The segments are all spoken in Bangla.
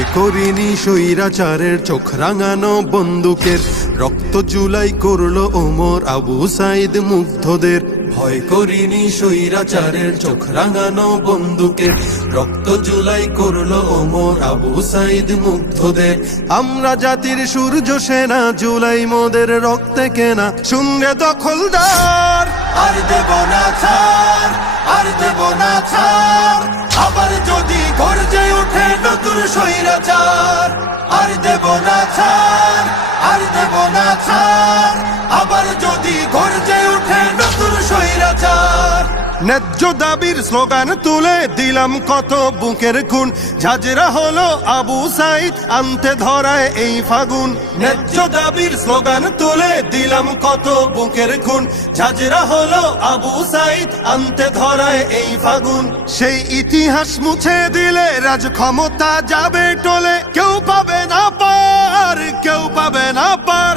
ভয় করিনি স্বৈরাচারের চোখ রাঙানো বন্দুকের, রক্ত জুলাই করলো ওমর আবু সাইদ মুগ্ধদের। ভয় করিনি স্বৈরাচারের চোখ রাঙানো বন্দুকের, রক্ত জুলাই করলো ওমর আবু সাইদ মুগ্ধদের। আমরা জাতির সূর্য সেনা, জুলাই মোদের রক্তে কেনা, শুনরে দখলদার আর দেব না ছাড়, আর দেব না ছাড়। আবার যদি গর্জে ওঠে নতুন স্বৈরাচার, আর দেব না ছাড়, আর দেব না ছাড়। আবার যদি গর্জে ওঠে নতুন স্বৈরাচার। ন্যায্য দাবির স্লোগান তুলে দিলাম কত বুকের খুন, ঝাঁঝরা হলো আবু সাইদ আনতে ধরায় এই ফাগুন। ন্যায্য দাবির স্লোগান তুলে দিলাম কত বুকের খুন, ঝাঁঝরা হলো আবু সাইদ আনতে ধরায় এই ফাগুন। সেই ইতিহাস মুছে দিলে রাজ ক্ষমতা যাবে টলে, কেউ পাবে না পার, কেউ পাবে না পার।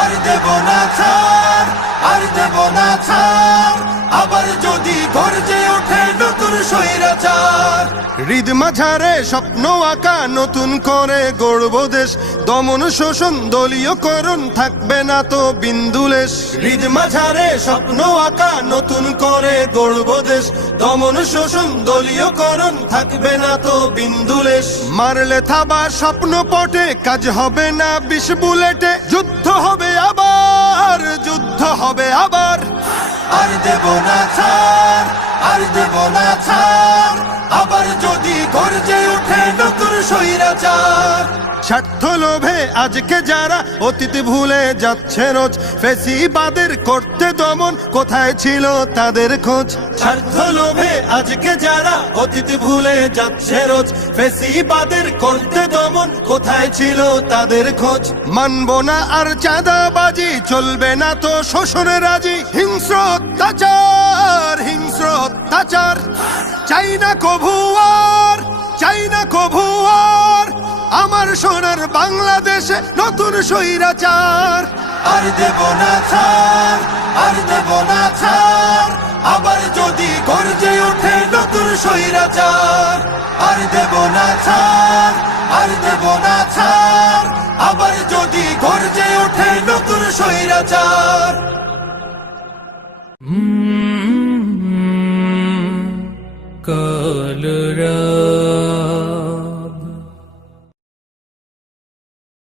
আর দেব না ছাড়, আর দেব না ছাড়। আবার যদি গর্জে ওঠে নতুন স্বৈরাচার। হৃদ মাঝারে স্বপ্ন আঁকা নতুন করে গড়ব দেশ, দমন শোষণ দলীয়করণ থাকবে না তো বিন্দুলেশ। হৃদ মাঝারে স্বপ্ন আঁকা নতুন করে গড়ব দেশ, দমন শোষণ দলীয়করণ থাকবে না তো বিন্দুলেশ। মারলে থাবা স্বপ্ন পটে, কাজ হবে না 20 বুলেটে, যুদ্ধ হবে আবার, যুদ্ধ হবে আবার। আর দেব না ছাড়, আর দেব না ছাড়। আবার যদি গর্জে ওঠে নতুন স্বৈরাচার। স্বার্থ লোভে আজকে যারা অতীত ভুলে যাচ্ছে রোজ, ফেসিবাদের করতে দমন কোথায় ছিল তাদের খোঁজ। স্বার্থ লোভে আজকে যারা অতীত ভুলে যাচ্ছে রোজ, ফেসিবাদের করতে দমন কোথায় ছিল তাদের খোঁজ। মানব না আর চাঁদাবাজি, চলবে না তো শোষণে রাজি। হিংস্র অত্যাচার, হিংস্র অত্যাচার। চাই না কভু আর, চাই না কভু আর আমার সোনার বাংলাদেশে নতুন স্বৈরাচার। আর দেব না ছাড়, আর দেব না ছাড়। আবার যদি গর্জে ওঠে নতুন স্বৈরাচার। আর দেব না ছাড়, আর দেব না ছাড়। আবার যদি গর্জে ওঠে নতুন স্বৈরাচার।